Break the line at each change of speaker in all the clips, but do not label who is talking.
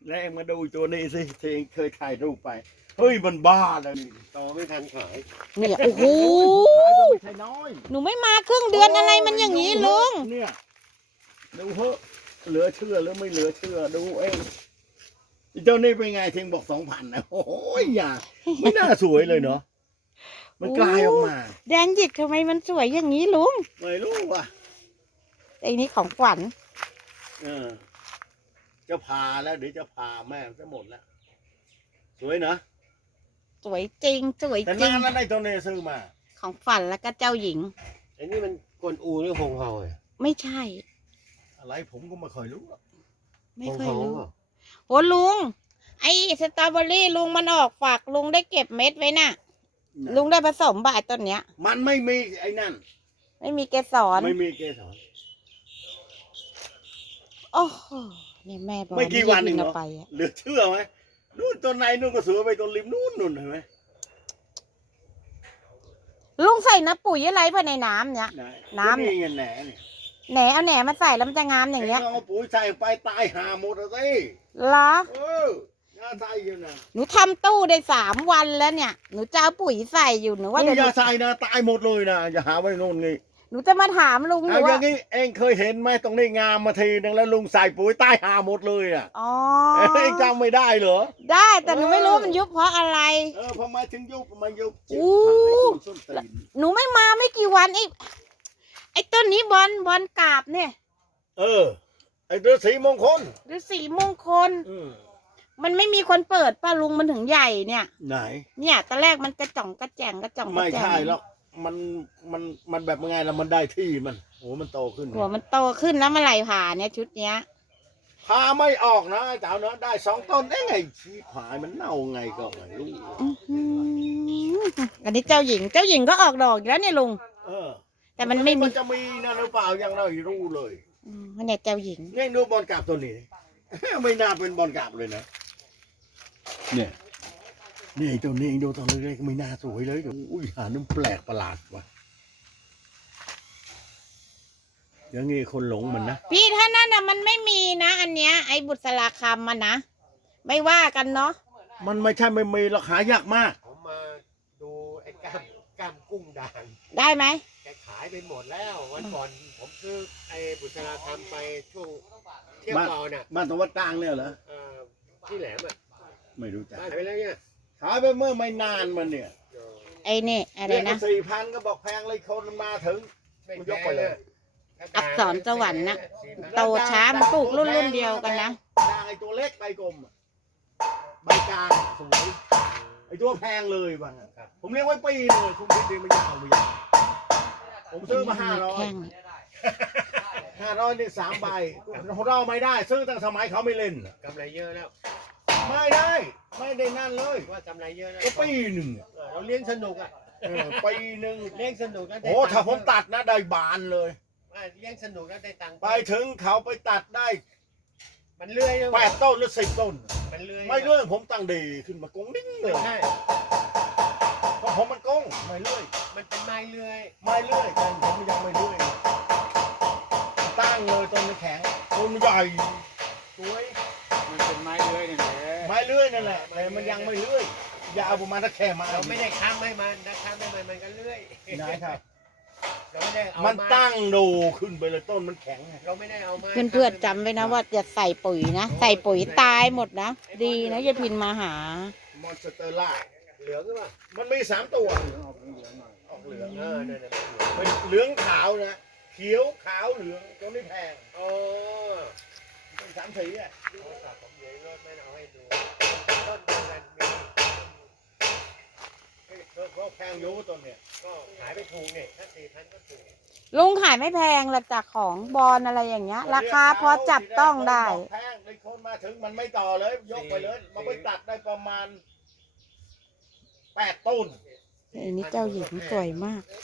แล้วเองมาดูตัวนี้สิที่เองเคยถ่ายรูปไปเฮ้ยมันบ้าแล้วนี่
ต่อไม่ทันขาย
เนี่ยโอ้โห
ขายก็ไม่ใช่น้อย
หนูไม่มาครึ่งเดือนอะไรมันอย่างนี้ลุง
เนี่ยดูเหอะเหลือเชื่อหรือไม่เหลือเชื่อดูเองเจ้านี่เป็นไงเทงบอก2,000นะโอ้ยอย่าไม่น่าสวยเลยเนาะมันกลายออกมา
แดงหยิกทำไมมันสวยอย่างนี้ลุง
ไม่รู้ว่ะ
ไอ้นี่ของขวัญ
จะพาแล้วเดี๋ยวจะพาแม่จะหมดแล้วสวยนะ
สวยจริงสวย
แต่
จริ
นาง นแล้วในตัวนี้ซื้อมา
ของฝันแล้วก็เจ้าหญิง
ไอ้นี่มันกวนอูหรือหงเฮาอ่ะ
ไม่ใช่
อะไรผมก็ไม่ค่อยรู้
ไม่เคย
หง
รู้
เฮา
โหลุง ไอ้สตรอเบอรี่ลุงมันออกฝักลุงได้เก็บเม็ดไว้น่ะ ลุงได้ผสมบ่ายต้นเนี้ย
มันไม่มีไอ้นั่น
ไม่มีเกสร
ไม่มีเกสร
โอ้โหนี่แม่บอก
ไม่กี่วันเอง
เา
เนาะ
ไปอะ
เหลือเชื่อไหมนู่นต้นในนู่นก็สวยไปต้นริมนู่นเห็นไหม
ลุงใส่น้ำปุ๋ยอะไรไปในน้ำเนี่ย น้ำ
นี่ไงแหน่เนี่ย
แหนเอาแหนมาใส่แล้วมันจะงามอย่างเงี้ย
เอาปุ๋ยใส่ไปตายหาหมดเลยสิ
เหรอ
น่าใส่อยู่นะ
หนูทำตู้ได้3 วันแล้วเนี่ย หนูจะเอาปุ๋ยใส่อยู่หนูว่า
ว่า
เดี๋ยว
อย่าใส่นะตายหมดเลยนะอย่าหาไว้นู่นนี่
หนูจะมาถามลุงหนู
เอาอ
ว่า
ย่างนี้เองเคยเห็นไหมตรงนี้งามมาทีนึงแล้วลุงใส่ปุ๋ยตายหาหมดเลยอ่ะ
อ๋อ
เองจำไม่ได้เหรอ
ได้แต่หนูไม่รู้มันยุบเพราะอะไร
พอมาถึงยุบมายุบ
อู้
ส้นตีน
หนูไม่มาไม่กี่วันไอ้ต้นนี้บอลกราบเนี่ย
ไอ้ตัวสีมงคล
หรือสีมงคล มันไม่มีคนเปิดป้าลุงมันถึงใหญ่เนี่ย
ไหน
เนี่ยตอนแรกมันกระจ่องกระแจงกระจ่องกระ
ไม่
แจง
ใช่หรอกมันแบบไงแล้วมันได้ที่มันโอ้มันโตขึ้น
หัวมันโตขึ้นแล้วเมื่อไหร่ผ่าเนี่ยชุดเนี้ย
พาไม่ออกนะเจ้าเนาะได้2 ต้นได้ไงชี้ผายมันเน่าไงก็ไม่รู้
อื้อหืออันนี้เจ้าหญิงก็ออกดอกอีกแล้วเนี่ยลุง แต่มันไม่มี
จะมีนะหรือเปล่ายังไม่รู้เลย
อันนี้เจ้าหญิง
เนี่ยดูบอลกราบตัวนี้ ไม่น่าเป็นบอลกราบเลยนะเนี่ยนี่ไอ้ตัวนี้ดูตัวเล็กๆไม่น่าสวยเลยอุ้ยหาน้ำแปลกประหลาดว่ะอย่างงี้คนหลงมันนะ
พี่ถ้านั่นน่ะมันไม่มีนะ อันเนี้ยไอ้บุษราคำมันนะไม่ว่ากันเนาะ
มันไม่ใช่ไม่มีราคายากมาก
ผมมาดูไอ้ก้ามกุ้งด่าง
ได้ไหม
แกขายไปหมดแล้ววันก่อนผมซื้อไอ้บุษราคำไปช่วงเที่ยวก่อนน่ะ
บ้านตรงวัดกลางเนี่ยเหรอ
ที่แหลมอ่ะ
ไม่รู้จัก
ขายไปแล้วเนี่ย
ขายไปเมื่อไม่นานมันเนี่ย
ไอ้นี่อะไรนะ
4,000ก็บอกแพงเลยคนมาถึง
ไม่ยกไปเลย
อักษรสวรรค์น่ะ โตช้ามันปลูกรุ่นเดียวกันนะ
ด่างไอ้ตัวเล็กใบกลมอะใบกลางสวยไอ้ตัวแพงเลยบ้างผมเลี้ยงไว้ปีเลยคุณคิดดีมันยาวไม่ยาวผมซื้อมา500
แข้ง
500นี่3 ใบเราไม่ได้ซื้อตั้งสมัยเขาไม่เล่น
กำไรเยอะแล้ว
ไม่ได้นั่นเลย
ว่ากำไรเยอะแล้ว
ก็ปีหนึ่ง
เราเลี้ยงสนุกอ่ะ
ปีหนึ่ง
เลี้ยงสนุกแล้วได้
โอ้ถ้าผมตัดนะได้บานเลย
เลี้ยงสนุกแล้วได้ตังค์
ไปถึงเขาไปตัดได้
มันเลื่อย
8 ต้นหรือ10 ต้น
มันเลื่อย
ไม่เลื่อยผมตั้งดีขึ้นมากงนิ่งเลย
ใช่
เพราะผมมันกงไม่เลื่อย
มันเป็นไม้เลื่อย
ไม่เลื่อยแต่ผมยังไม่เลื่อยตั้งเลยต้นมันแข็งต้นใหญ่สวย
มันเป็นไม้เลื้อยนี่แหละ
ไม้เลื่อยนั่นแหละแต่มันยังไม่เลื่อยยาวประมาณตะแค่ไม้
เราไม่ได้ค้ำให้มันนะค้ำให้มันก็เลื่อย
นะครับ
เราไม่ได้เอา
มันตั้งดูขึ้นไปเลยต้นมันแข็ง
เราไม่ได้เอาไม้
เพื่อนๆจำไว้นะว่าอย่าใส่ปุ๋ยนะใส่ปุ๋ยตายหมดนะดีนะยายพินมาหา
มอนสเตอร่า
เหลืองหรือเปล่า
มันมี3 ตัว
ออกเหลืองนั่นน่ะ
เป็นเหลืองขาวนะเขียวขาวเหลืองตัวนี้แพง
อ๋อ
เป็น3 สีอ่ะ
โทรศัพท์ผมอยู่ในรถไม่เอาให้ดูต้นเดียวกันมี
ก็แพงอยู่ต้นเนี่ย
ก็ขายไปถูกเนี่ยถ้า4,000ก็ถูก
ลุงขายไม่แพงหรอกจากของบอลอะไรอย่างเงี้ย ราคาพอจับต้องได้
แพงในคนมาถึงมันไม่ต่อเลยยกไปเลยมาไปตัดได้ประมาณ8 ต้น
ไอ้นี่เจ้าหญิงสวยมาก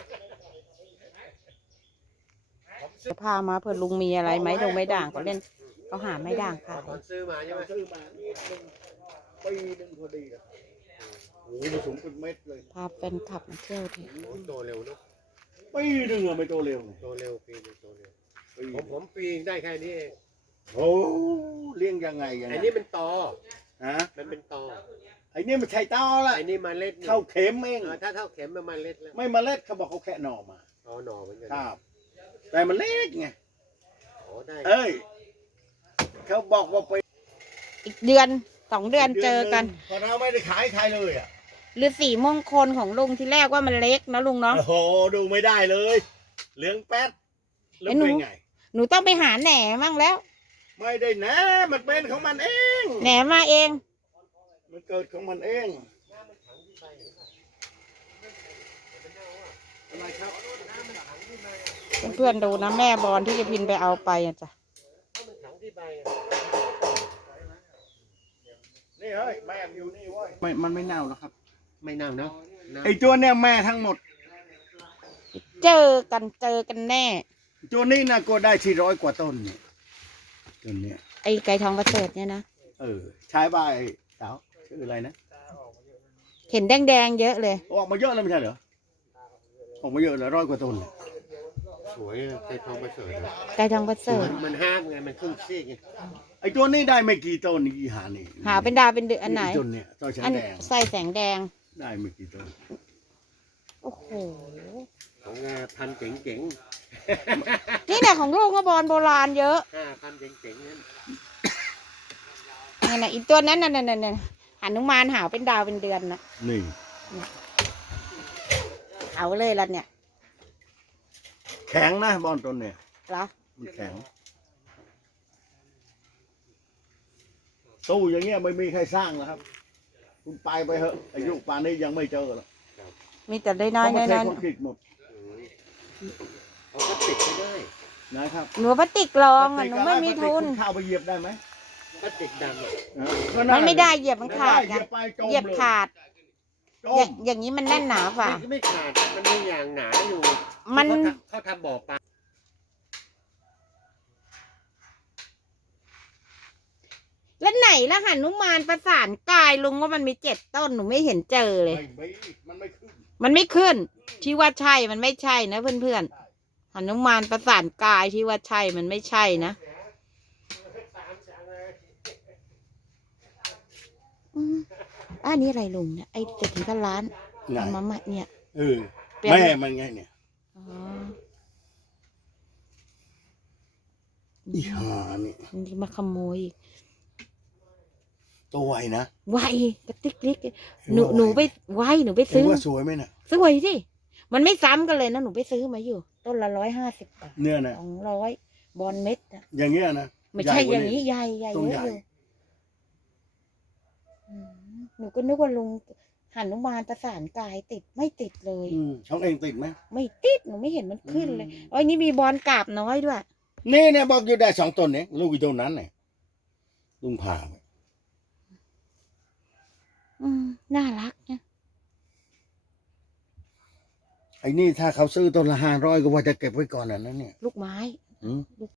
พามาเผื่อลุงมีอะไรไหมลุงไม่ด่างเขาเล่นเขาหาไม่ด่างค่ะ
ตอนซื้อมาใช่ไหม
ซื้อมานิดนึงปีหนึ่งพอดีเลยโอ้โหมันสูงเป็นเม็ดเลย
พาแฟนคลับมาเที่ยวที
โตเร็วเนาะ
ปีหนึ่งอะไม่โตเร็ว
โตเร็วปีนึงโตเร็ว
ปี
ผมปีได้แค่นี้เอง
โอ้เลี้ยงยังไงยัง
ไอ้
ไง
นี่มันตอ
ฮะ
มันเป็นตอ
ไอ้นี่มันใช่ต้อละ
ไอ้นี่เมาเล็ดนี่
เข้าเข็มเอง
ถ้าเท่าเข็มมันเมาเล็ดแล้ว
ไม่เมาเล็ดเขาบอกเขาแค่หน่อมา
อ๋อหน่อเหมือนกัน
ครับ แต่มันเล็กไง
อ๋อได้
เอ้ยเขาบอกว่าไป
อีกเดือน2 เดือนเจอกัน
พอเราไม่ได้ขายใครเลยอ่ะ
หรือสีมงคลของลุงที่แรกว่ามันเล็กนะลุงเนาะ
โอ้โหดูไม่ได้เลยเหลืองแป๊ดแล้ว
ไอ้หนู
เป็นไง
หนูต้องไปหาแหน่มั่งแล้ว
ไม่ได้นะมันเป็นของมันเอง
แหน่มาเอง
มันเกิดของมันเองอะไรครับ
เพื่อนๆดูนะแม่บอลที่จะพินไปเอาไปอ่ะจ้ะ
ถ้ามันขังที่ใบอะ
นี่เฮ้ยแม่อยู่นี่เว้ยมันไม่เน่าแล้วครับ
ไม่เน่าเนาะเน่า
ไอ้ตัวเนี่ยแม่ทั้งหมด
เจอกันแน่
ตัวนี้นะก็ได้ที่100 กว่าต้นเนี่ยต้นเนี่ย
ไอ้ไก่ทองประเสริฐเนี่ยนะ
ใช้ใบสาวชื่ออะไรนะ
เห็นแดงๆเยอะเลย
ออกมาเยอะแล้วไม่ใช่เหรอออกมาเยอะแล้ว100 กว่าต้นเนี่ย
สวยอะใจทองประเสริฐอะ
ไก่ทองประเสริฐ
มันห้ามไงมันครึ่งซีกไง
ไอ้ตัวนี้ได้ไม่กี่ต้นนี่อีหานี่
หาเป็นดาวเป็นเดือนอันไหน
ต้นเนี่ยต้นแส
อั
ง
น
แดง
ใส่แสงแดง
ได้ไม่กี่ต้น
โอ้โห
ของพันเจ๋ง
นี่แหละของลุงก็บอลโบราณเยอะ
ๆ5,000เจ๋งๆนั้น
นี่นะอีกตัวนั้นน่ะหนุมานหาวเป็นดาวเป็นเดือนนะ
นี่
เอาเลยละเนี่ย
แข็งนะบอลต้นเนี่ย
เหรอ
มันแข็งตู้อย่างเงี้ยไม่มีใครสร้างแล้วครับ คุณไปเหอะอายุป่านนี้ยังไม่เจอหรอก
มีแต่ได้น้อย
เขามาเท
น้อย
คอนกรีตหมด
เอาก็ติดไม่ได้
นะครับ
หนูพลาสติกรองอ่ะหนูไม่มีทุน
คุณข้าวไปเหยียบได้ไหม
ก็ติดดำอะ
มันไม่ได้เหยียบมันขาด
เห
ไง
ยียบไปจม
เหยียบ
เลย
ขาด
จ
อย่างนี้มันแน่นหนาฝ่า
ไม่ขาดมันมีอย่างหนาอยู่
มัน
เขาทำบ่อปลา
แล้วไหนละหนุมานประสานกายลุงว่ามันมี7 ต้นหนูไม่เห็นเจอเลย
ไม่มันไม่ขึ้น
มันไม่ขึ้น ที่ว่าใช่มันไม่ใช่นะเพื่อนๆหนุมานประสานกายที่ว่าใช่มันไม่ใช่นะอันนี้อะไรลุงเนี่ยไอ้เศรษฐีพันล้าน
ไหน
เอามาใหม่เนี่ย เปลี่ยน
แม่มันไงเนี่ย
อ๋อ
อีหานี่
นี่มาขโมยอีก
ตัวไวนะ
ไวกระติกลิกหนูไปไวหนูไป
เห็น
ซื้อ
ว่าสวยไหมเนี่ย
สวยสิมันไม่ซ้ำกันเลยนะหนูไปซื้อมาอยู่ ต้นละ150 บาท
เนี่ยนะ
200บอลเม็ดนะ
อย่างเงี้ยนะ
ไม่ใช่
กว่
อย่างนี้ใหญ่ใหญ่
ต้น
เย
ให
อะ
ญ่
อยู่หนูก็นึกว่าลุงหนุมานประสานกายติดไม่ติดเลย
ช่องเองติดไหม
ไม่ติดหนูไม่เห็นมันขึ้นเลยโอ้ยนี่มีบอลกราบน้อยด้วย
นี่เนี่ยบอกอยู่ได้2 ต้นเนี่ยลูกอีต้นนั้นเนี่ยลุงผ่าไป
น่ารักนะ
ไอ้นี่ถ้าเขาซื้อต้นละ500ก็ว่าจะเก็บไว้ก่อนอ่ะนะเนี่ย
ลูกไม้
อืม